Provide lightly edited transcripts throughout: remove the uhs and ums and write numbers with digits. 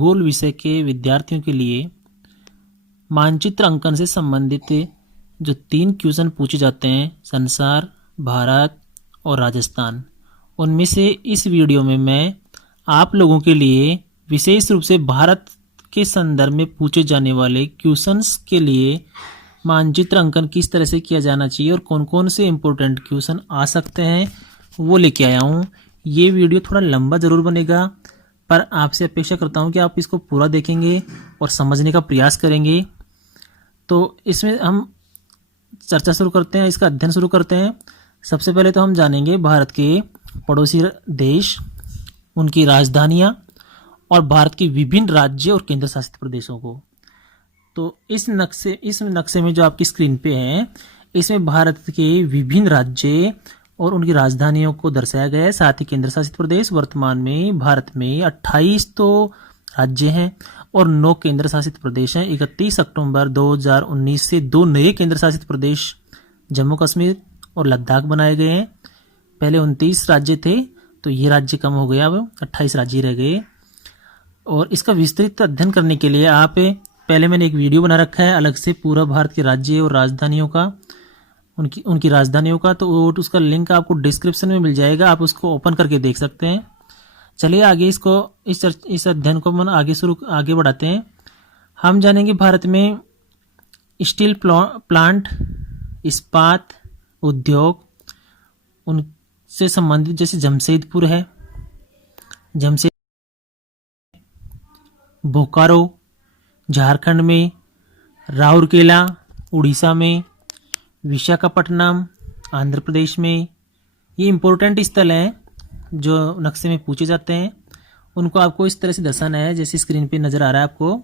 भूगोल विषय के विद्यार्थियों के लिए मानचित्र अंकन से संबंधित जो 3 क्वेश्चन पूछे जाते हैं संसार, भारत और राजस्थान, उनमें से इस वीडियो में मैं आप लोगों के लिए विशेष रूप से भारत के संदर्भ में पूछे जाने वाले क्वेश्चंस के लिए मानचित्र अंकन किस तरह से किया जाना चाहिए और कौन कौन से इम्पोर्टेंट क्वेश्चन आ सकते हैं वो लेके आया हूँ। ये वीडियो थोड़ा लंबा ज़रूर बनेगा, पर आपसे अपेक्षा करता हूँ कि आप इसको पूरा देखेंगे और समझने का प्रयास करेंगे। तो इसमें हम चर्चा शुरू करते हैं, इसका अध्ययन शुरू करते हैं। सबसे पहले तो हम जानेंगे भारत के पड़ोसी देश, उनकी राजधानियाँ और भारत के विभिन्न राज्य और केंद्र शासित प्रदेशों को। तो इस नक्शे में जो आपकी स्क्रीन पे है, इसमें भारत के विभिन्न राज्य और उनकी राजधानियों को दर्शाया गया है, साथ ही केंद्र शासित प्रदेश। वर्तमान में भारत में 28 तो राज्य हैं और 9 केंद्र शासित प्रदेश हैं। 31 अक्टूबर 2019 से 2 नए केंद्र शासित प्रदेश जम्मू कश्मीर और लद्दाख बनाए गए हैं। पहले 29 राज्य थे, तो ये राज्य कम हो गया, अब 28 राज्य रह गए। और इसका विस्तृत अध्ययन करने के लिए आप पहले मैंने एक वीडियो बना रखा है अलग से पूरा भारत के राज्य और राजधानियों का, उनकी राजधानियों का, तो उसका लिंक आपको डिस्क्रिप्शन में मिल जाएगा, आप उसको ओपन करके देख सकते हैं। चलिए आगे इस अध्ययन को हम आगे बढ़ाते हैं। हम जानेंगे भारत में स्टील प्लांट, इस्पात उद्योग, उनसे संबंधित जैसे जमशेदपुर है, बोकारो झारखंड में, राउरकेला उड़ीसा में, विशाखापट्टनम आंध्र प्रदेश में। ये इम्पोर्टेंट स्थल हैं जो नक्शे में पूछे जाते हैं, उनको आपको इस तरह से दर्शाना है जैसे स्क्रीन पे नज़र आ रहा है आपको।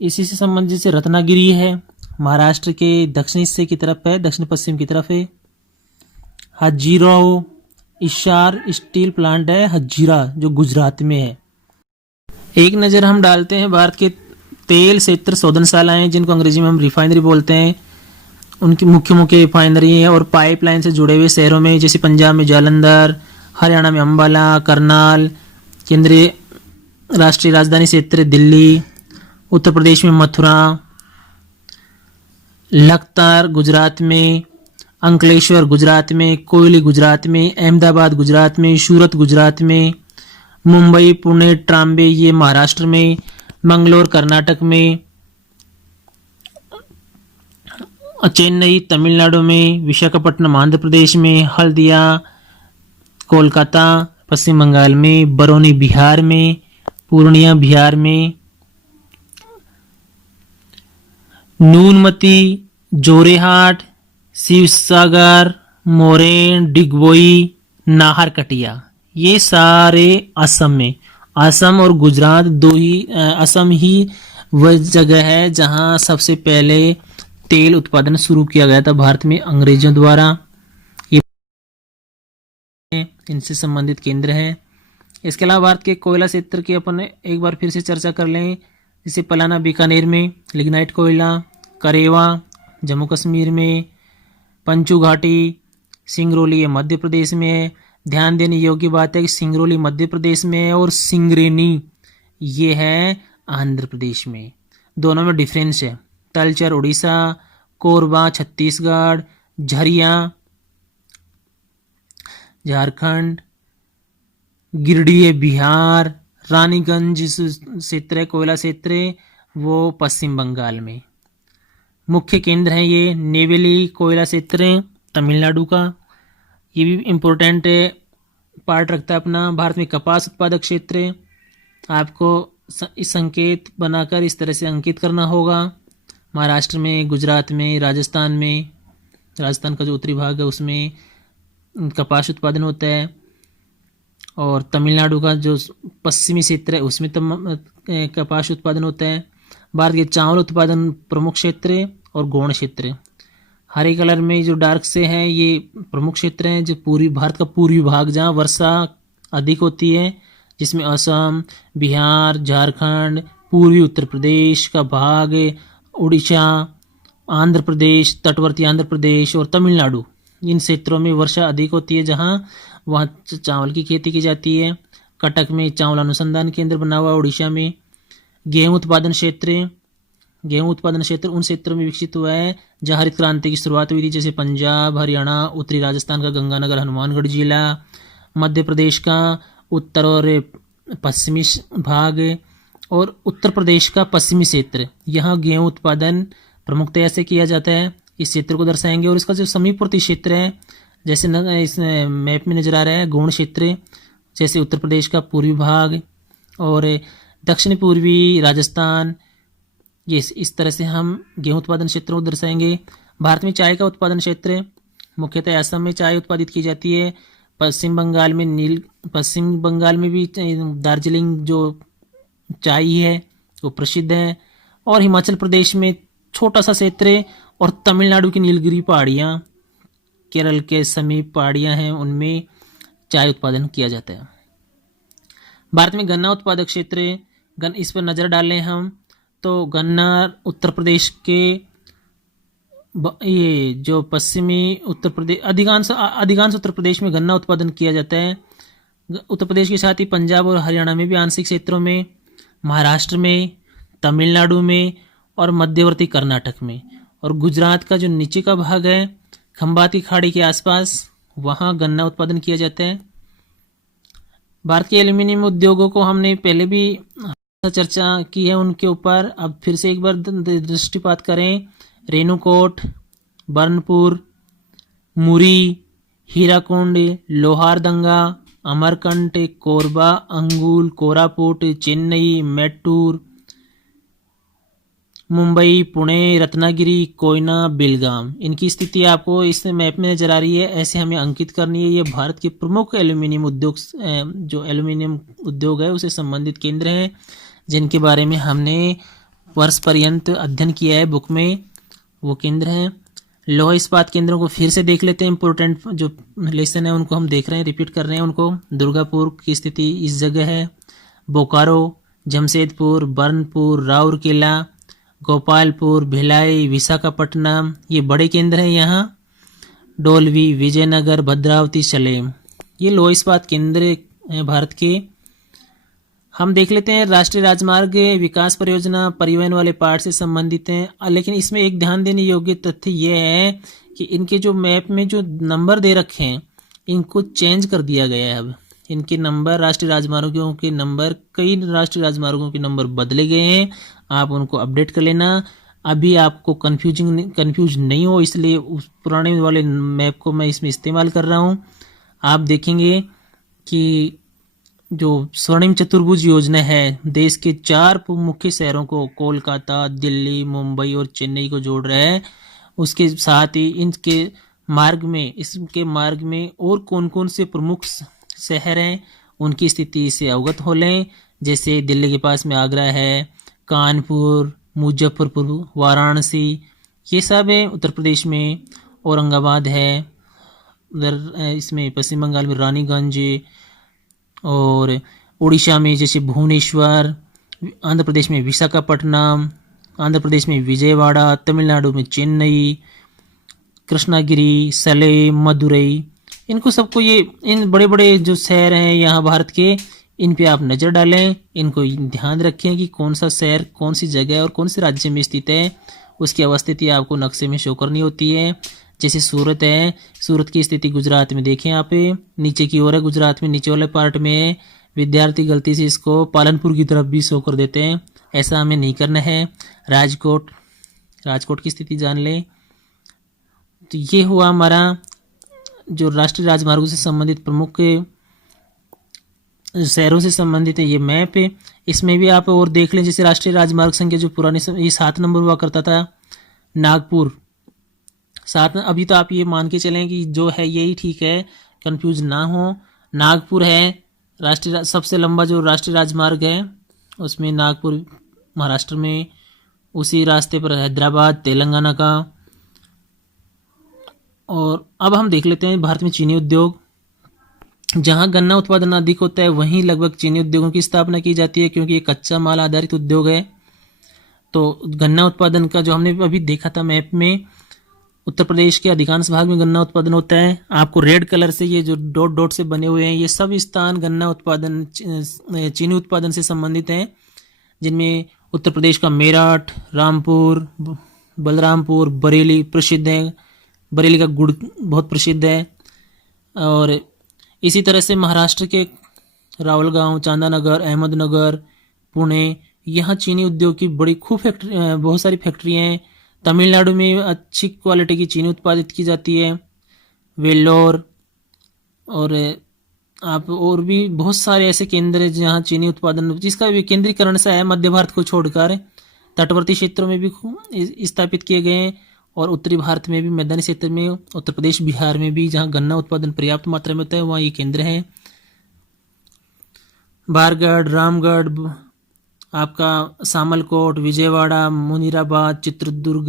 इसी से संबंधित जैसे रत्नागिरी है, महाराष्ट्र के दक्षिण हिस्से की तरफ है, दक्षिण पश्चिम की तरफ है। हजीरा इशार स्टील प्लांट है, हजीरा जो गुजरात में है। एक नज़र हम डालते हैं भारत के तेल क्षेत्र शोधनशालाएं, जिनको अंग्रेजी में हम रिफाइनरी बोलते हैं, उनकी मुख्य रिफाइनरी है और पाइपलाइन से जुड़े हुए शहरों में जैसे पंजाब में जालंधर, हरियाणा में अंबाला, करनाल, केंद्रीय राष्ट्रीय राजधानी क्षेत्र दिल्ली, उत्तर प्रदेश में मथुरा, लखतर गुजरात में, अंकलेश्वर गुजरात में, कोयली गुजरात में, अहमदाबाद गुजरात में, सूरत गुजरात में, मुंबई, पुणे, ट्राम्बे ये महाराष्ट्र में, मंगलोर कर्नाटक में, चेन्नई तमिलनाडु में, विशाखापट्टनम आंध्र प्रदेश में, हल्दिया कोलकाता पश्चिम बंगाल में, बरौनी बिहार में, पूर्णिया बिहार में, नूनमती, जोरेहाट, शिवसागर, मोरेन, डिगबोई, नाहरकटिया, ये सारे असम में। असम और गुजरात दो ही, असम ही वह जगह है जहां सबसे पहले तेल उत्पादन शुरू किया गया था भारत में अंग्रेजों द्वारा। ये इनसे संबंधित केंद्र है। इसके अलावा भारत के कोयला क्षेत्र की अपन एक बार फिर से चर्चा कर लें, जैसे पलाना बीकानेर में लिग्नाइट कोयला, करेवा जम्मू कश्मीर में, पंचू घाटी सिंगरौली मध्य प्रदेश में है। ध्यान देने योग्य बात है कि सिंगरौली मध्य प्रदेश में है और सिंगरेनी ये है आंध्र प्रदेश में, दोनों में डिफरेंस है। तलचर उड़ीसा, कोरबा छत्तीसगढ़, झरिया झारखंड, गिरिडीह बिहार, रानीगंज क्षेत्र कोयला क्षेत्र वो पश्चिम बंगाल में। मुख्य केंद्र है ये नेवेली कोयला क्षेत्र तमिलनाडु का, ये भी इम्पोर्टेंट पार्ट रखता है अपना। भारत में कपास उत्पादक क्षेत्र, आपको इस संकेत बनाकर इस तरह से अंकित करना होगा। महाराष्ट्र में, गुजरात में, राजस्थान का जो उत्तरी भाग है उसमें कपास उत्पादन होता है, और तमिलनाडु का जो पश्चिमी क्षेत्र है उसमें कपास उत्पादन होता है। भारत के चावल उत्पादन प्रमुख क्षेत्र और गौण क्षेत्र, हरे कलर में जो डार्क से हैं ये प्रमुख क्षेत्र हैं, जो पूर्वी भारत का पूर्वी भाग जहाँ वर्षा अधिक होती है, जिसमें असम, बिहार, झारखंड, पूर्वी उत्तर प्रदेश का भाग, उड़ीसा, आंध्र प्रदेश, तटवर्ती आंध्र प्रदेश और तमिलनाडु, इन क्षेत्रों में वर्षा अधिक होती है जहाँ वहाँ चावल की खेती की जाती है। कटक में चावल अनुसंधान केंद्र बना हुआ उड़ीसा में। गेहूं उत्पादन क्षेत्र उन क्षेत्रों में विकसित हुआ है जहाँ हरित क्रांति की शुरुआत हुई थी, जैसे पंजाब, हरियाणा, उत्तरी राजस्थान का गंगानगर हनुमानगढ़ जिला, मध्य प्रदेश का उत्तर और पश्चिमी भाग और उत्तर प्रदेश का पश्चिमी क्षेत्र। यहाँ गेहूं उत्पादन प्रमुखतया से किया जाता है, इस क्षेत्र को दर्शाएंगे। और इसका जो समीपवर्ती क्षेत्र है, जैसे इस मैप में नजर आ रहा है गौण क्षेत्र, जैसे उत्तर प्रदेश का पूर्वी भाग और दक्षिण पूर्वी राजस्थान, ये इस तरह से हम गेहूं उत्पादन क्षेत्रों को दर्शाएंगे। भारत में चाय का उत्पादन क्षेत्र, मुख्यतः असम में चाय उत्पादित की जाती है। पश्चिम बंगाल में भी दार्जिलिंग जो चाय है वो प्रसिद्ध है। और हिमाचल प्रदेश में छोटा सा क्षेत्र है, और तमिलनाडु की नीलगिरी पहाड़ियाँ, केरल के समीप पहाड़ियाँ हैं, उनमें चाय उत्पादन किया जाता है। भारत में गन्ना उत्पादक क्षेत्र, इस पर नज़र डालें हम तो गन्ना उत्तर प्रदेश के ये जो पश्चिमी उत्तर प्रदेश, अधिकांश उत्तर प्रदेश में गन्ना उत्पादन किया जाता है। उत्तर प्रदेश के साथ ही पंजाब और हरियाणा में भी आंशिक क्षेत्रों में, महाराष्ट्र में, तमिलनाडु में और मध्यवर्ती कर्नाटक में। और गुजरात का जो नीचे का भाग है खंबाती खाड़ी के आसपास, वहाँ गन्ना उत्पादन किया जाता है। भारत के एल्यूमिनियम उद्योगों को हमने पहले भी चर्चा की है उनके ऊपर, अब फिर से एक बार दृष्टिपात करें। रेणुकूट, बर्नपुर, मुरी, हीराकुंड, लोहारदंगा, अमरकंट, कोरबा, अंगुल, कोरापुट, चेन्नई, मैट्टूर, मुंबई, पुणे, रत्नागिरी, कोयना, बेलगाम, इनकी स्थिति आपको इस मैप में नजर आ रही है। ऐसे हमें अंकित करनी है। ये भारत के प्रमुख एल्यूमिनियम उद्योग, जो एल्यूमिनियम उद्योग है उसे संबंधित केंद्र हैं, जिनके बारे में हमने वर्ष पर्यंत अध्ययन किया है बुक में, वो केंद्र हैं। लौह इस्पात केंद्रों को फिर से देख लेते हैं। इंपोर्टेंट जो लेसन है उनको हम देख रहे हैं, रिपीट कर रहे हैं उनको। दुर्गापुर की स्थिति इस जगह है, बोकारो, जमशेदपुर, बर्नपुर, राउरकेला, गोपालपुर, भिलाई, विशाखापट्टनम, ये बड़े केंद्र हैं यहाँ। डोलवी, विजयनगर, भद्रावती, सलेम, ये लौह इस्पात केंद्र हैं भारत के। हम देख लेते हैं राष्ट्रीय राजमार्ग विकास परियोजना परिवहन वाले पार्ट से संबंधित हैं, लेकिन इसमें एक ध्यान देने योग्य तथ्य यह है कि इनके जो मैप में जो नंबर दे रखे हैं इनको चेंज कर दिया गया है। अब इनके नंबर, राष्ट्रीय राजमार्गों के नंबर, कई राष्ट्रीय राजमार्गों के नंबर बदले गए हैं, आप उनको अपडेट कर लेना। अभी आपको कंफ्यूज नहीं हो, इसलिए उस पुराने वाले मैप को मैं इसमें इस्तेमाल कर रहा हूँ। आप देखेंगे कि जो स्वर्णिम चतुर्भुज योजना है देश के 4 मुख्य शहरों को, कोलकाता, दिल्ली, मुंबई और चेन्नई को जोड़ रहा है। उसके साथ ही इसके मार्ग में और कौन कौन से प्रमुख शहर हैं उनकी स्थिति से अवगत हो लें। जैसे दिल्ली के पास में आगरा है, कानपुर, मुजफ्फरपुर, वाराणसी, ये सब है। उत्तर प्रदेश में औरंगाबाद है, उधर इसमें पश्चिम बंगाल में रानीगंज, और उड़ीसा में जैसे भुवनेश्वर, आंध्र प्रदेश में विशाखापट्टनम, आंध्र प्रदेश में विजयवाड़ा, तमिलनाडु में चेन्नई, कृष्णागिरी, सलेम, मदुरई, इनको सबको, ये इन बड़े बड़े जो शहर हैं यहाँ भारत के, इन पे आप नज़र डालें। इनको ध्यान रखें कि कौन सा शहर कौन सी जगह और कौन से राज्य में स्थित है, उसकी अवस्थिति आपको नक्शे में शो करनी होती है। जैसे सूरत है, सूरत की स्थिति गुजरात में देखें, आप नीचे की ओर है, गुजरात में नीचे वाले पार्ट में। विद्यार्थी गलती से इसको पालनपुर की तरफ भी शो कर देते हैं, ऐसा हमें नहीं करना है। राजकोट की स्थिति जान लें। तो ये हुआ हमारा जो राष्ट्रीय राजमार्गों से संबंधित प्रमुख शहरों से संबंधित है ये मैप है। इसमें भी आप और देख लें, जैसे राष्ट्रीय राजमार्ग संख्या जो पुराने ये 7 नंबर हुआ करता था, नागपुर 7। अभी तो आप ये मान के चलें कि जो है यही ठीक है, कंफ्यूज ना हो। नागपुर है राष्ट्रीय सबसे लंबा जो राष्ट्रीय राजमार्ग है, उसमें नागपुर महाराष्ट्र में, उसी रास्ते पर हैदराबाद तेलंगाना का। और अब हम देख लेते हैं भारत में चीनी उद्योग। जहां गन्ना उत्पादन अधिक होता है वहीं लगभग चीनी उद्योगों की स्थापना की जाती है, क्योंकि ये कच्चा माल आधारित उद्योग है। तो गन्ना उत्पादन का जो हमने अभी देखा था मैप में, उत्तर प्रदेश के अधिकांश भाग में गन्ना उत्पादन होता है। आपको रेड कलर से ये जो डॉट डॉट से बने हुए हैं, ये सब स्थान गन्ना उत्पादन चीनी उत्पादन से संबंधित हैं, जिनमें उत्तर प्रदेश का मेरठ, रामपुर, बलरामपुर, बरेली प्रसिद्ध है। बरेली का गुड़ बहुत प्रसिद्ध है। और इसी तरह से महाराष्ट्र के रावलगांव, चांदानगर, अहमदनगर, पुणे, यहाँ चीनी उद्योग की बड़ी बहुत सारी फैक्ट्रियाँ हैं। तमिलनाडु में अच्छी क्वालिटी की चीनी उत्पादित की जाती है। वेल्लोर और आप और भी बहुत सारे ऐसे केंद्र हैं जहाँ चीनी उत्पादन जिसका विकेंद्रीकरण सा है, मध्य भारत को छोड़कर तटवर्ती क्षेत्रों में भी स्थापित किए गए हैं, और उत्तरी भारत में भी मैदानी क्षेत्र में उत्तर प्रदेश, बिहार में भी जहाँ गन्ना उत्पादन पर्याप्त मात्रा में होता है वहाँ ये केंद्र हैं। बारगढ़, रामगढ़, आपका सामलकोट, विजयवाड़ा, मुनीराबाद, चित्रदुर्ग,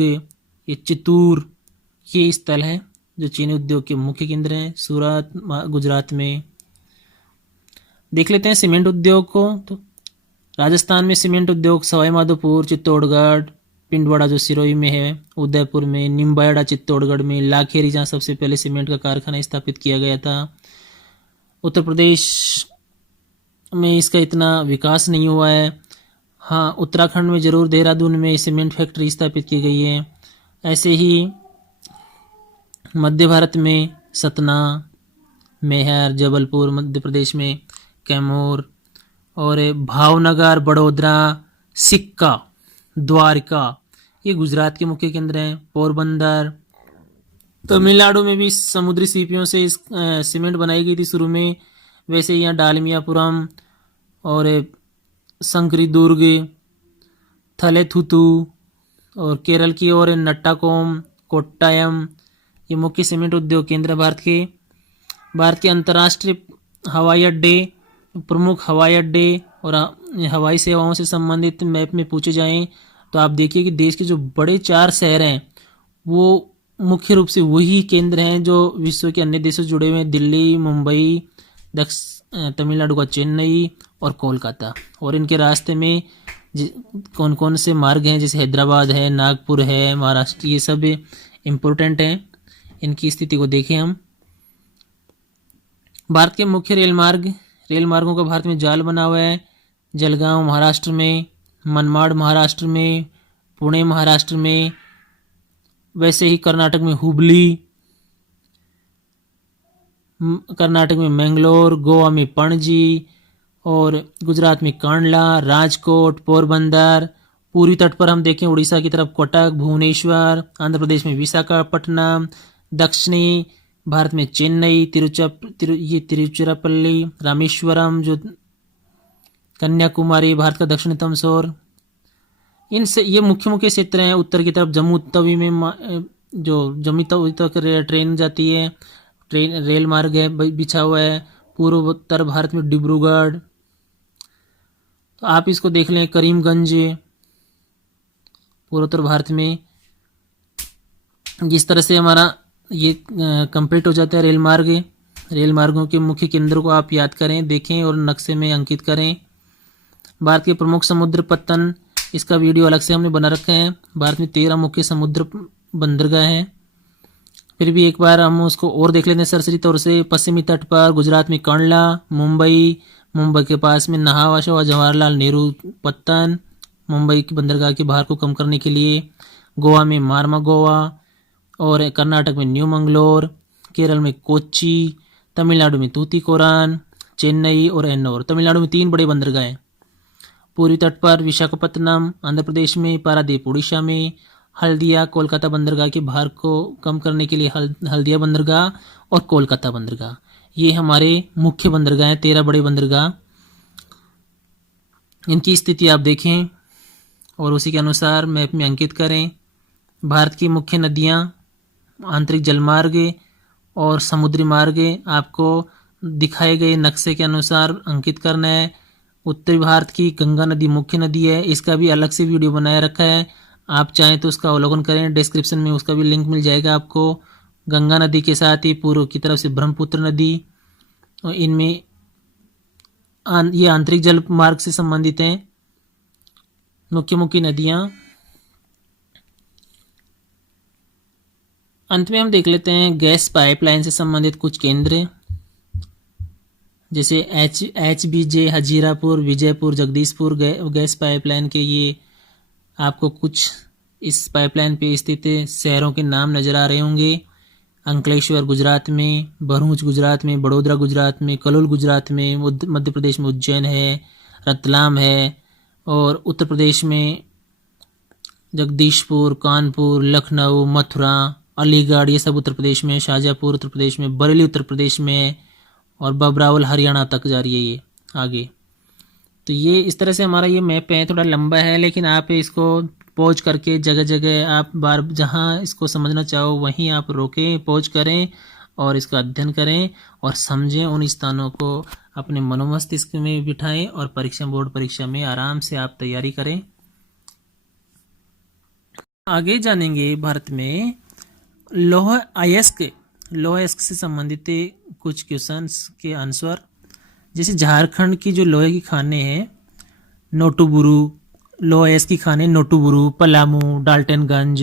ये चित्तूर, ये स्थल है जो चीनी उद्योग के मुख्य केंद्र हैं। सूरत गुजरात में। देख लेते हैं सीमेंट उद्योग को। तो राजस्थान में सीमेंट उद्योग सवाई माधोपुर, चित्तौड़गढ़, पिंडवाड़ा जो सिरोही में है, उदयपुर में, निम्बाड़ा चित्तौड़गढ़ में, लाखेरी जहाँ सबसे पहले सीमेंट का कारखाना स्थापित किया गया था। उत्तर प्रदेश में इसका इतना विकास नहीं हुआ है। हाँ, उत्तराखंड में जरूर देहरादून में सीमेंट फैक्ट्री स्थापित की गई है। ऐसे ही मध्य भारत में सतना, मैहर, जबलपुर मध्य प्रदेश में, कैमूर, और भावनगर, बड़ोदरा, सिक्का, द्वारका, ये गुजरात के मुख्य केंद्र हैं। पोरबंदर, तमिलनाडु में भी समुद्री सीपियों से इस सीमेंट बनाई गई थी शुरू में। वैसे यहाँ डालमियापुरम और संकरीदुर्ग, थलेथुतु, और केरल की ओर नट्टाकोम, कोट्टायम, ये मुख्य सीमेंट उद्योग केंद्र भारत के अंतर्राष्ट्रीय हवाई अड्डे, प्रमुख हवाई अड्डे और हवाई सेवाओं से संबंधित मैप में पूछे जाएं तो आप देखिए कि देश के जो बड़े 4 शहर हैं वो मुख्य रूप से वही केंद्र हैं जो विश्व के अन्य देशों से जुड़े हुए हैं। दिल्ली, मुंबई, तमिलनाडु का चेन्नई और कोलकाता। और इनके रास्ते में कौन कौन से मार्ग हैं, जैसे हैदराबाद है, नागपुर है, महाराष्ट्र, ये सब इम्पोर्टेंट हैं। इनकी स्थिति को देखें हम। भारत के मुख्य रेलमार्गों का भारत में जाल बना हुआ है। जलगांव महाराष्ट्र में, मनमाड़ महाराष्ट्र में, पुणे महाराष्ट्र में, वैसे ही कर्नाटक में हुबली, कर्नाटक में मैंगलोर, गोवा में पणजी, और गुजरात में कांडला, राजकोट, पोरबंदर। पूर्वी तट पर हम देखें उड़ीसा की तरफ कटक, भुवनेश्वर, आंध्र प्रदेश में विशाखापट्टनम, दक्षिणी भारत में चेन्नई, तिरुचिरापल्ली, रामेश्वरम, जो कन्याकुमारी भारत का दक्षिणतम छोर। इनसे ये मुख्य क्षेत्र हैं। उत्तर की तरफ जम्मू तवी में जो जम्मू तवी तक ट्रेन जाती है, रेल मार्ग है बिछा हुआ है। पूर्वोत्तर भारत में डिब्रूगढ़, तो आप इसको देख लें। करीमगंज पूर्वोत्तर भारत में। जिस तरह से हमारा ये कंप्लीट हो जाता है रेलमार्गों के मुख्य केंद्रों को आप याद करें, देखें और नक्शे में अंकित करें। भारत के प्रमुख समुद्र पत्तन, इसका वीडियो अलग से हमने बना रखा है। भारत में 13 मुख्य समुद्र बंदरगाह हैं। फिर भी एक बार हम उसको और देख लेते हैं सरसरी तौर से। पश्चिमी तट पर गुजरात में कंडला, मुंबई के पास में नहावा जवाहरलाल नेहरू पत्तन, मुंबई की बंदरगाह के भार को कम करने के लिए। गोवा में मार्मा गोवा, और कर्नाटक में न्यू मंगलोर, केरल में कोच्चि, तमिलनाडु में तूतीकोरान, चेन्नई और एन्नोर। तमिलनाडु में 3 बड़े बंदरगाह हैं। पूर्वी तट पर विशाखापत्तनम, आंध्र प्रदेश में पारादीप, उड़ीसा में हल्दिया, कोलकाता बंदरगाह के भार को कम करने के लिए हल्दिया बंदरगाह और कोलकाता बंदरगाह, ये हमारे मुख्य बंदरगाह हैं। 13 बड़े बंदरगाह, इनकी स्थिति आप देखें और उसी के अनुसार मैप में अंकित करें। भारत की मुख्य नदियाँ, आंतरिक जलमार्ग और समुद्री मार्ग आपको दिखाए गए नक्शे के अनुसार अंकित करना है। उत्तरी भारत की गंगा नदी मुख्य नदी है, इसका भी अलग से वीडियो बनाया रखा है, आप चाहें तो उसका अवलोकन करें। डिस्क्रिप्शन में उसका भी लिंक मिल जाएगा आपको। गंगा नदी के साथ ही पूर्व की तरफ से ब्रह्मपुत्र नदी, और इनमें ये आंतरिक जल मार्ग से संबंधित हैं मुख्य नदियाँ। अंत में हम देख लेते हैं गैस पाइपलाइन से संबंधित कुछ केंद्र, जैसे HBJ Hazirapur, Vijaypur, Jagdishpur gas pipeline के ये आपको कुछ इस पाइपलाइन पे स्थित शहरों के नाम नज़र आ रहे होंगे। अंकलेश्वर गुजरात में, भरूच गुजरात में, बड़ोदरा गुजरात में, कलोल गुजरात में, मध्य प्रदेश में उज्जैन है, रतलाम है, और उत्तर प्रदेश में जगदीशपुर, कानपुर, लखनऊ, मथुरा, अलीगढ़, ये सब उत्तर प्रदेश में, शाहजहाँपुर उत्तर प्रदेश में, बरेली उत्तर प्रदेश में, और बबरावल हरियाणा तक जा रही है ये आगे। तो ये इस तरह से हमारा ये मैप है, थोड़ा लंबा है, लेकिन आप इसको पॉज करके जगह जगह आप बार जहाँ इसको समझना चाहो वहीं आप रोकें, पॉज करें और इसका अध्ययन करें और समझें, उन स्थानों को अपने मनोमस्तिष्क में बिठाएं और परीक्षा बोर्ड परीक्षा में आराम से आप तैयारी करें। आगे जानेंगे भारत में लौह अयस्क से संबंधित कुछ क्वेश्चंस के आंसर। जैसे झारखंड की जो लोहे की खानें हैं, नोटुबुरु, लौह अयस्क की खानें नोटुबुरु, पलामू, डाल्टनगंज।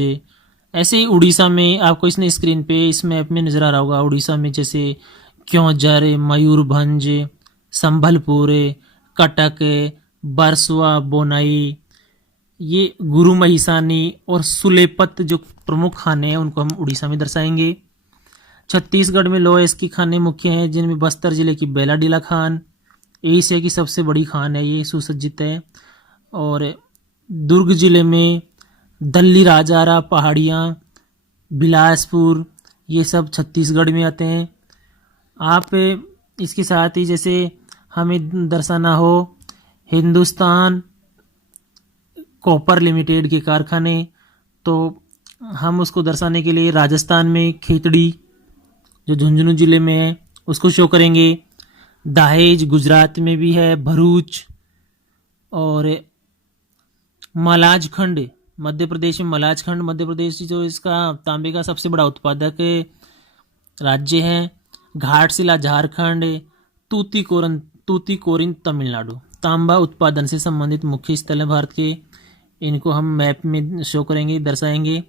ऐसे ही उड़ीसा में आपको इसने स्क्रीन पे इस मैप में नज़र आ रहा होगा, उड़ीसा में जैसे क्योंझर, मयूरभंज, संभलपुर, कटक, बरसुआ, बोनाई, ये गुरु महिसानी और सुलेपत जो प्रमुख खाने हैं उनको हम उड़ीसा में दर्शाएंगे। छत्तीसगढ़ में लौह अयस्क की खानें मुख्य हैं, जिनमें बस्तर जिले की बेलाडीला खान एशिया की सबसे बड़ी खान है, ये सुसज्जित है। और दुर्ग जिले में दल्ली राजारा पहाड़ियाँ, बिलासपुर, ये सब छत्तीसगढ़ में आते हैं। आप इसके साथ ही जैसे हमें दर्शाना हो हिंदुस्तान कॉपर लिमिटेड के कारखाने, तो हम उसको दर्शाने के लिए राजस्थान में खेतड़ी जो झुंझुनू जिले में है उसको शो करेंगे। दहेज गुजरात में भी है, भरूच, और मलाजखंड मध्य प्रदेश में, मलाजखंड मध्य प्रदेश जो इसका तांबे का सबसे बड़ा उत्पादक राज्य है। घाटशिला झारखंड, तूतीकोरिन तमिलनाडु। तांबा उत्पादन से संबंधित मुख्य स्थल है भारत के, इनको हम मैप में शो करेंगे, दर्शाएंगे।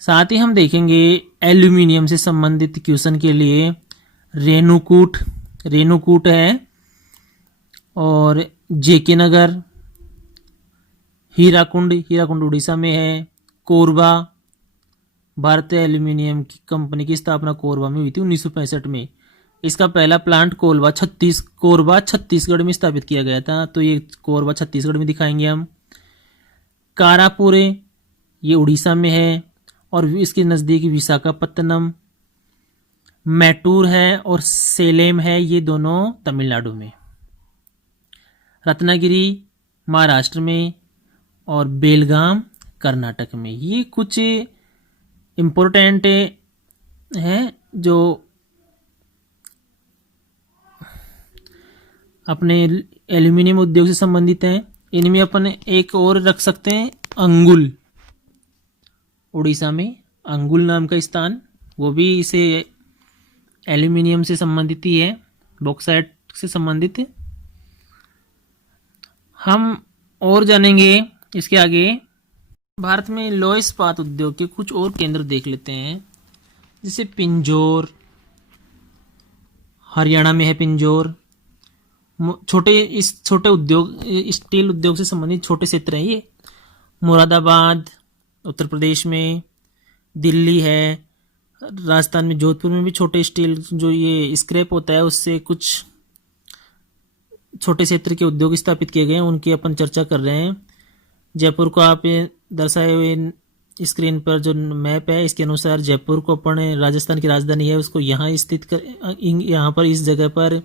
साथ ही हम देखेंगे एल्यूमिनियम से संबंधित क्वेश्चन के लिए रेणुकूट है, और जेके नगर, हीराकुंड उड़ीसा में है, कोरबा, भारतीय एल्यूमिनियम की कंपनी की स्थापना कोरबा में हुई थी 1965 में। इसका पहला प्लांट कोरबा छत्तीसगढ़ में स्थापित किया गया था, तो ये कोरबा छत्तीसगढ़ में दिखाएंगे हम। कारापुर ये उड़ीसा में है, और इसके नज़दीक विशाखापत्तनम, मैटूर है और सेलेम है, ये दोनों तमिलनाडु में। रत्नागिरी महाराष्ट्र में, और बेलगाम कर्नाटक में। ये कुछ इम्पोर्टेंट हैं जो अपने एल्यूमिनियम उद्योग से संबंधित हैं। इनमें अपन एक और रख सकते हैं अंगुल, उड़ीसा में अंगुल नाम का स्थान, वो भी इसे एल्यूमिनियम से संबंधित ही है, बॉक्साइट से संबंधित है। हम और जानेंगे इसके आगे। भारत में लौह इस्पात उद्योग के कुछ और केंद्र देख लेते हैं, जैसे पिंजौर, हरियाणा में है पिंजौर। छोटे उद्योग, स्टील उद्योग से संबंधित छोटे क्षेत्र हैं ये। मुरादाबाद उत्तर प्रदेश में, दिल्ली है, राजस्थान में जोधपुर में भी छोटे स्टील जो ये स्क्रैप होता है उससे कुछ छोटे क्षेत्र के उद्योग स्थापित किए गए हैं, उनकी अपन चर्चा कर रहे हैं। जयपुर को आप दर्शाए हुए स्क्रीन पर जो मैप है इसके अनुसार जयपुर को अपन राजस्थान की राजधानी है उसको यहाँ स्थित यहाँ पर इस जगह पर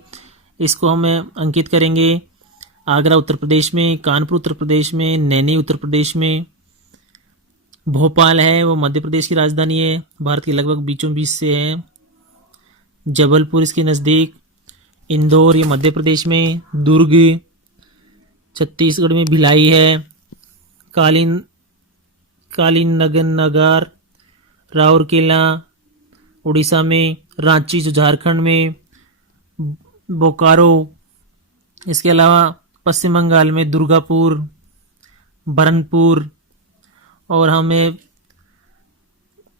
इसको हम अंकित करेंगे। आगरा उत्तर प्रदेश में, कानपुर उत्तर प्रदेश में, नैनी उत्तर प्रदेश में, भोपाल है वो मध्य प्रदेश की राजधानी है, भारत के लगभग बीचों बीच से है। जबलपुर इसके नज़दीक, इंदौर ये मध्य प्रदेश में, दुर्ग छत्तीसगढ़ में, भिलाई है, कालीनगर राउरकेला उड़ीसा में, रांची जो झारखंड में, बोकारो, इसके अलावा पश्चिम बंगाल में दुर्गापुर, बरनपुर, और हमें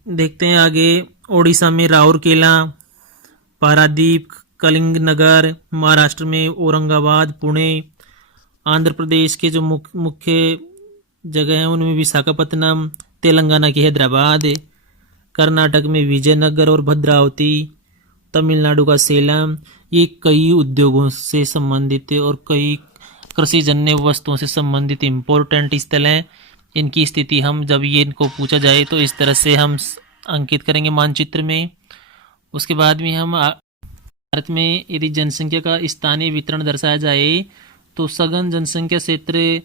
देखते हैं आगे। ओडिशा में राउरकेला, पारादीप, कलिंगनगर, महाराष्ट्र में औरंगाबाद, पुणे, आंध्र प्रदेश के जो मुख्य जगह हैं उनमें विशाखापत्तनम, तेलंगाना की हैदराबाद, कर्नाटक में विजयनगर और भद्रावती, तमिलनाडु का सेलम। ये कई उद्योगों से संबंधित और कई कृषि जन्य वस्तुओं से संबंधित इम्पोर्टेंट स्थल हैं। इनकी स्थिति हम जब ये इनको पूछा जाए तो इस तरह से हम अंकित करेंगे मानचित्र में। उसके बाद में हम भारत में यदि जनसंख्या का स्थानीय वितरण दर्शाया जाए तो सघन जनसंख्या क्षेत्र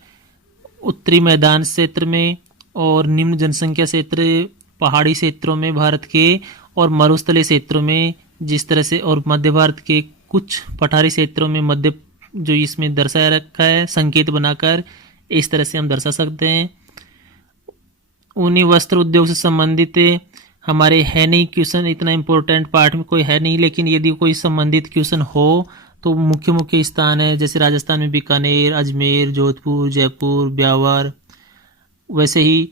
उत्तरी मैदान क्षेत्र में और निम्न जनसंख्या क्षेत्र पहाड़ी क्षेत्रों में भारत के और मरुस्थलीय क्षेत्रों में, जिस तरह से, और मध्य भारत के कुछ पठारी क्षेत्रों में मध्य जो इसमें दर्शाया रखा है संकेत बनाकर, इस तरह से हम दर्शा सकते हैं। ऊनी वस्त्र उद्योग से संबंधित हमारे है नहीं क्वेश्चन, इतना इम्पोर्टेंट पार्ट में कोई है नहीं, लेकिन यदि कोई संबंधित क्वेश्चन हो तो मुख्य मुख्य स्थान है, जैसे राजस्थान में बीकानेर, अजमेर, जोधपुर, जयपुर, ब्यावर। वैसे ही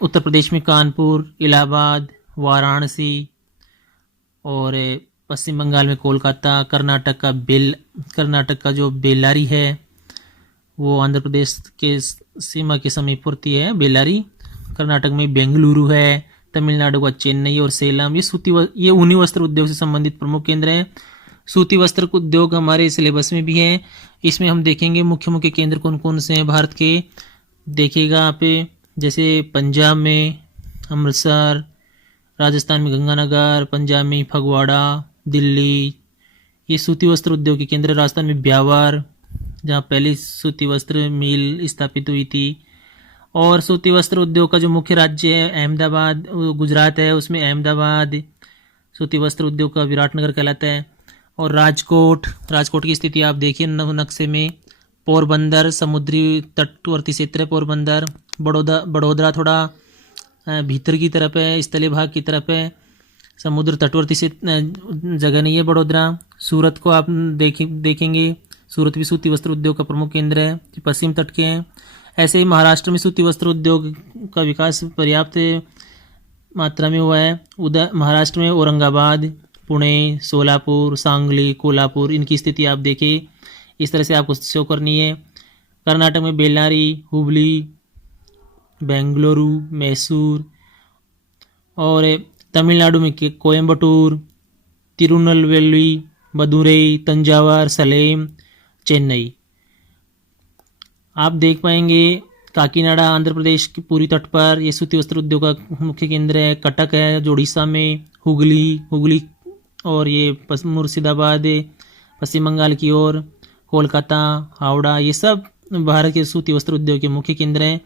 उत्तर प्रदेश में कानपुर, इलाहाबाद, वाराणसी, और पश्चिम बंगाल में कोलकाता, कर्नाटक का जो बेल्लारी है वो आंध्र प्रदेश के सीमा के समीपवर्ती है बेल्लारी। कर्नाटक में बेंगलुरु है, तमिलनाडु का चेन्नई और सेलम। ये ऊनी वस्त्र उद्योग से संबंधित प्रमुख केंद्र हैं। सूती वस्त्र उद्योग हमारे सिलेबस में भी है। इसमें हम देखेंगे मुख्य मुख्य केंद्र कौन कौन से हैं भारत के। देखिएगा आप, जैसे पंजाब में अमृतसर, राजस्थान में गंगानगर, पंजाब में फगवाड़ा, दिल्ली, ये सूती वस्त्र उद्योग के केंद्र। राजस्थान में ब्यावर, जहाँ पहली सूती वस्त्र मिल स्थापित हुई थी। और सूती वस्त्र उद्योग का जो मुख्य राज्य है अहमदाबाद, गुजरात है, उसमें अहमदाबाद सूती वस्त्र उद्योग का विराटनगर कहलाता है। और राजकोट की स्थिति आप देखिए नक्शे में। पोरबंदर समुद्री तटवर्ती क्षेत्र है पोरबंदर। बड़ौदा थोड़ा भीतर की तरफ है, स्थलीय भाग की तरफ है, समुद्र तटवर्ती से जगह नहीं है बड़ोदरा। सूरत को आप देखेंगे, सूरत भी सूती वस्त्र उद्योग का प्रमुख केंद्र है, पश्चिम तट के हैं। ऐसे ही महाराष्ट्र में सूती वस्त्र उद्योग का विकास पर्याप्त मात्रा में हुआ है। महाराष्ट्र में औरंगाबाद, पुणे, सोलापुर, सांगली, कोल्हापुर, इनकी स्थिति आप देखिए, इस तरह से आपको शो करनी है। कर्नाटक में बेल्लारी, हुबली, बेंगलुरु, मैसूर। और तमिलनाडु में कोयम्बटूर, तिरुनेलवेली, मदुरई, तंजावर, सलेम, चेन्नई। आप देख पाएंगे काकीनाडा आंध्र प्रदेश की पूरी तट पर, ये सूती वस्त्र उद्योग का मुख्य केंद्र है। कटक है जो उड़ीसा में, हुगली और ये मुर्शिदाबाद पश्चिम बंगाल की ओर, कोलकाता, हावड़ा, ये सब भारत के सूती वस्त्र उद्योग के मुख्य केंद्र हैं।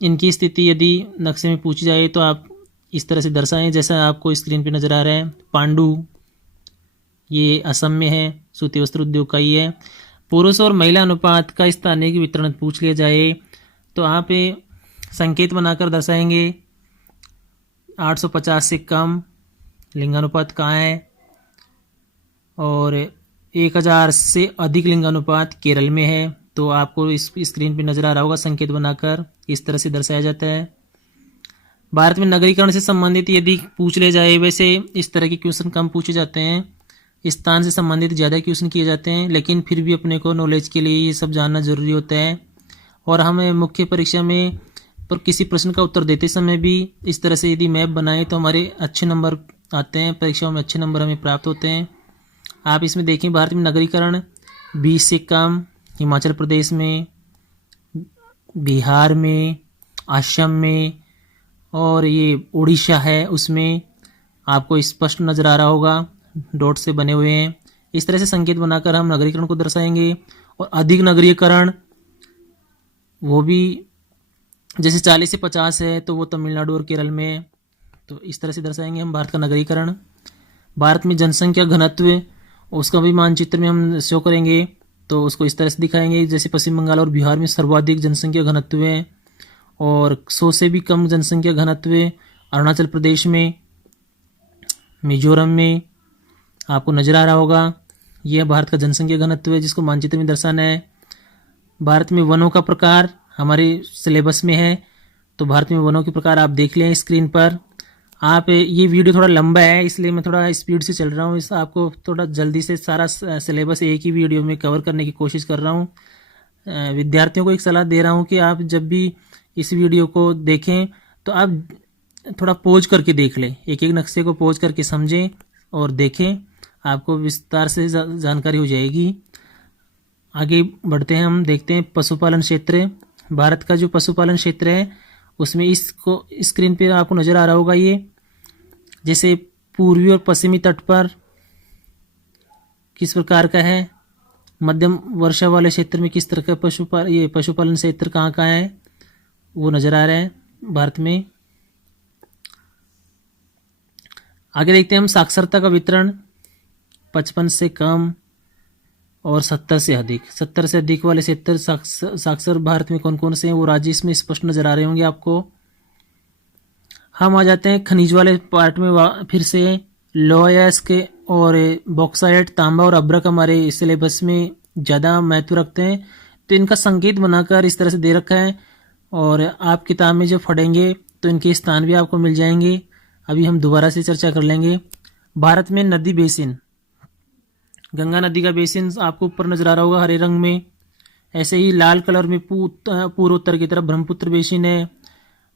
इनकी स्थिति यदि नक्शे में पूछी जाए तो आप इस तरह से दर्शाएं जैसा आपको स्क्रीन पे नजर आ रहा है। पांडु, ये असम में है, सूती वस्त्र उद्योग का ही है। पुरुष और महिला अनुपात का स्थानीय वितरण पूछ लिया जाए तो आप संकेत बनाकर दर्शाएंगे। 850 से कम लिंगानुपात कहाँ है, और 1000 से अधिक लिंगानुपात केरल में है। तो आपको इस स्क्रीन पे नजर आ रहा होगा, संकेत बनाकर इस तरह से दर्शाया जाता है। भारत में नगरीकरण से संबंधित यदि पूछ ले जाए, वैसे इस तरह के क्वेश्चन कम पूछे जाते हैं, स्थान से संबंधित ज़्यादा क्वेश्चन किए जाते हैं, लेकिन फिर भी अपने को नॉलेज के लिए ये सब जानना जरूरी होता है। और हमें मुख्य परीक्षा में पर किसी प्रश्न का उत्तर देते समय भी इस तरह से यदि मैप बनाए तो हमारे अच्छे नंबर आते हैं, परीक्षाओं में अच्छे नंबर हमें प्राप्त होते हैं। आप इसमें देखें, भारत में नगरीकरण 20 से कम हिमाचल प्रदेश में, बिहार में, असम में, और ये उड़ीसा है उसमें आपको स्पष्ट नज़र आ रहा होगा, डॉट से बने हुए हैं। इस तरह से संकेत बनाकर हम नगरीकरण को दर्शाएंगे। और अधिक नगरीकरण वो भी जैसे 40 से 50 है तो वो तमिलनाडु और केरल में, तो इस तरह से दर्शाएंगे हम भारत का नगरीकरण। भारत में जनसंख्या घनत्व उसका भी मानचित्र में हम शो करेंगे, तो उसको इस तरह से दिखाएंगे जैसे पश्चिम बंगाल और बिहार में सर्वाधिक जनसंख्या घनत्व है, और 100 से भी कम जनसंख्या घनत्व अरुणाचल प्रदेश में, मिजोरम में आपको नजर आ रहा होगा। यह भारत का जनसंख्या घनत्व है जिसको मानचित्र में दर्शाना है। भारत में वनों का प्रकार हमारे सिलेबस में है, तो भारत में वनों के प्रकार आप देख लें स्क्रीन पर। आप ये वीडियो थोड़ा लंबा है इसलिए मैं थोड़ा स्पीड से चल रहा हूँ, इस आपको थोड़ा जल्दी से सारा सिलेबस एक ही वीडियो में कवर करने की कोशिश कर रहा हूँ। विद्यार्थियों को एक सलाह दे रहा हूँ कि आप जब भी इस वीडियो को देखें तो आप थोड़ा पोज करके देख लें, एक एक नक्शे को पोज करके समझें और देखें, आपको विस्तार से जानकारी हो जाएगी। आगे बढ़ते हैं, हम देखते हैं पशुपालन क्षेत्र। भारत का जो पशुपालन क्षेत्र है उसमें इसको स्क्रीन पे आपको नज़र आ रहा होगा, ये जैसे पूर्वी और पश्चिमी तट पर किस प्रकार का है, मध्यम वर्षा वाले क्षेत्र में किस तरह का पशुपालन क्षेत्र कहाँ कहाँ है वो नज़र आ रहा है भारत में। आगे देखते हैं हम साक्षरता का वितरण, 55 से कम और 70 से अधिक। 70 से अधिक वाले क्षेत्र साक्षर भारत में कौन कौन से हैं वो राज्य इसमें स्पष्ट नजर आ रहे होंगे आपको। हम आ जाते हैं खनिज वाले पार्ट में, फिर से लोयस के और बॉक्साइट, तांबा और अब्रक हमारे सिलेबस में ज़्यादा महत्व रखते हैं, तो इनका संकेत बनाकर इस तरह से दे रखा है और आप किताब में जब पढ़ेंगे तो इनके स्थान भी आपको मिल जाएंगे। अभी हम दोबारा से चर्चा कर लेंगे। भारत में नदी बेसिन, गंगा नदी का बेसिन आपको ऊपर नजर आ रहा होगा हरे रंग में। ऐसे ही लाल कलर में पूर्वोत्तर की तरफ ब्रह्मपुत्र बेसिन है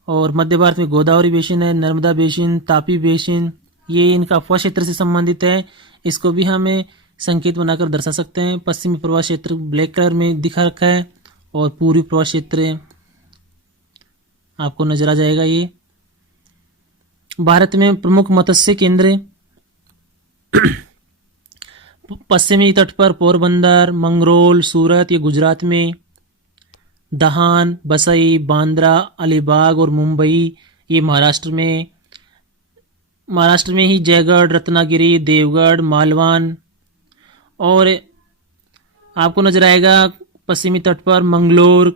और मध्य भारत में गोदावरी बेसिन है, नर्मदा बेसिन, तापी बेसिन, ये इनका अफवाह क्षेत्र से संबंधित है। इसको भी हमें संकेत बनाकर दर्शा सकते हैं। पश्चिमी प्रवाह क्षेत्र ब्लैक कलर में दिखा रखा है और पूर्वी प्रवाह क्षेत्र आपको नजर आ जाएगा। ये भारत में प्रमुख मत्स्य केंद्र पश्चिमी तट पर पोरबंदर, मंगरोल, सूरत, ये गुजरात में, दहान, बसई, बांद्रा, अलीबाग और मुंबई ये महाराष्ट्र में। महाराष्ट्र में ही जयगढ़, रत्नागिरी, देवगढ़, मालवान और आपको नजर आएगा पश्चिमी तट पर मंगलोर,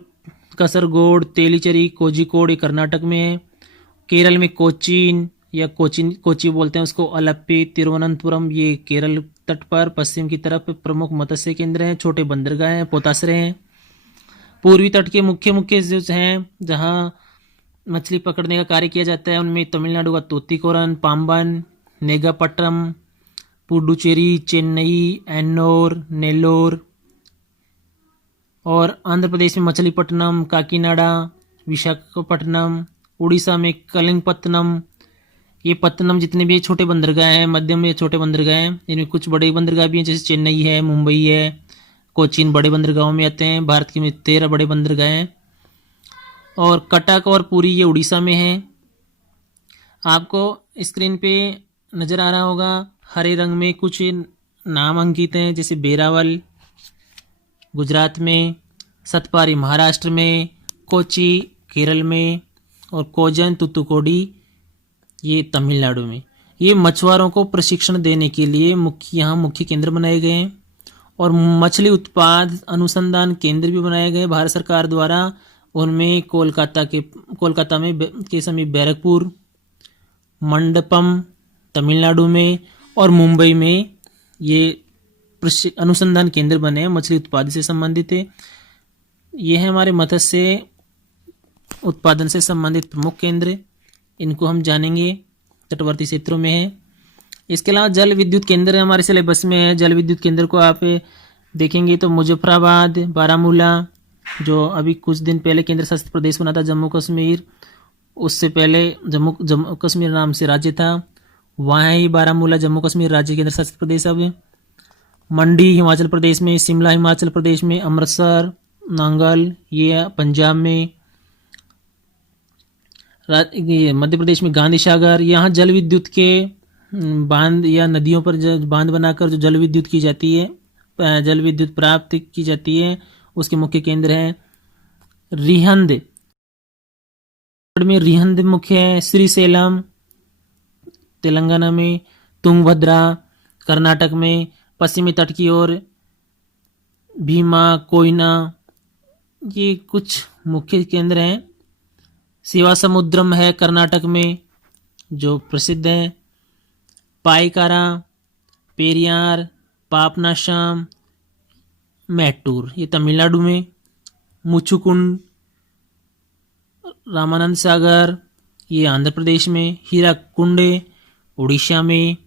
कसरगोड, तेलीचेरी, कोझिकोड ये कर्नाटक में है। केरल में कोचीन या कोची बोलते हैं उसको, अलप्पी, तिरुवनंतपुरम ये केरल तट पर पश्चिम की तरफ प्रमुख मत्स्य केंद्र हैं, छोटे बंदरगाह हैं, पोताश्रय हैं। पूर्वी तट के मुख्य मुख्य जो हैं जहां मछली पकड़ने का कार्य किया जाता है उनमें तमिलनाडु का तूतीकोरन, पाम्बन, नेगापट्टनम, पुडुचेरी, चेन्नई, एन्नोर, नेल्लोर और आंध्र प्रदेश में मछलीपट्टनम, काकीनाडा, विशाखापट्टनम, उड़ीसा में कलिंगपत्तनम। ये पत्तनम जितने भी छोटे बंदरगाह हैं, मध्यम में छोटे बंदरगाह हैं, इनमें कुछ बड़े बंदरगाह भी हैं जैसे चेन्नई है, मुंबई है, कोचीन बड़े बंदरगाहों में आते हैं। भारत के में 13 बड़े बंदरगाह हैं और कटक और पुरी ये उड़ीसा में है। आपको स्क्रीन पे नज़र आ रहा होगा हरे रंग में कुछ नाम अंकित हैं, जैसे बेरावल गुजरात में, सतपारी महाराष्ट्र में, कोची केरल में और कोजन तुतुकोडी ये तमिलनाडु में। ये मछुआरों को प्रशिक्षण देने के लिए यहाँ मुख्य केंद्र बनाए गए हैं और मछली उत्पाद अनुसंधान केंद्र भी बनाए गए भारत सरकार द्वारा। उनमें कोलकाता में के समीप बैरकपुर, मंडपम तमिलनाडु में और मुंबई में ये अनुसंधान केंद्र बने हैं मछली उत्पादन से संबंधित है। ये है हमारे मत्स्य उत्पादन से संबंधित प्रमुख केंद्र, इनको हम जानेंगे, तटवर्ती क्षेत्रों में है। इसके अलावा जल विद्युत केंद्र हमारे सिलेबस में है। जल विद्युत केंद्र को आप देखेंगे तो मुजफ्फराबाद, बारामूला जो अभी कुछ दिन पहले केंद्र शासित प्रदेश बना था जम्मू कश्मीर, उससे पहले जम्मू कश्मीर नाम से राज्य था, वहाँ ही बारामूला जम्मू कश्मीर राज्य केंद्र शासित प्रदेश। अब मंडी हिमाचल प्रदेश में, शिमला हिमाचल प्रदेश में, अमृतसर, नांगल ये पंजाब में, मध्य प्रदेश में गांधी सागर। यहाँ जल विद्युत के बांध या नदियों पर बांध बनाकर जो जल विद्युत की जाती है, जल विद्युत प्राप्त की जाती है, उसके मुख्य केंद्र हैं रिहंद में, रिहंद मुख्य है, श्रीशैलम तेलंगाना में, तुंगभद्रा कर्नाटक में, पश्चिमी तट की ओर भीमा, कोयना ये कुछ मुख्य केंद्र हैं। शिवा समुद्रम है कर्नाटक में जो प्रसिद्ध है, पाइकारा, पेरियार, पापनाशम, मैटूर ये तमिलनाडु में, मुचुकुंड, रामानंद सागर ये आंध्र प्रदेश में, हीराकुंड उड़ीसा में,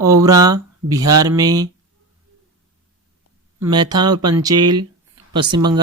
ओबरा बिहार में, मैथान और पंचेल पश्चिम बंगाल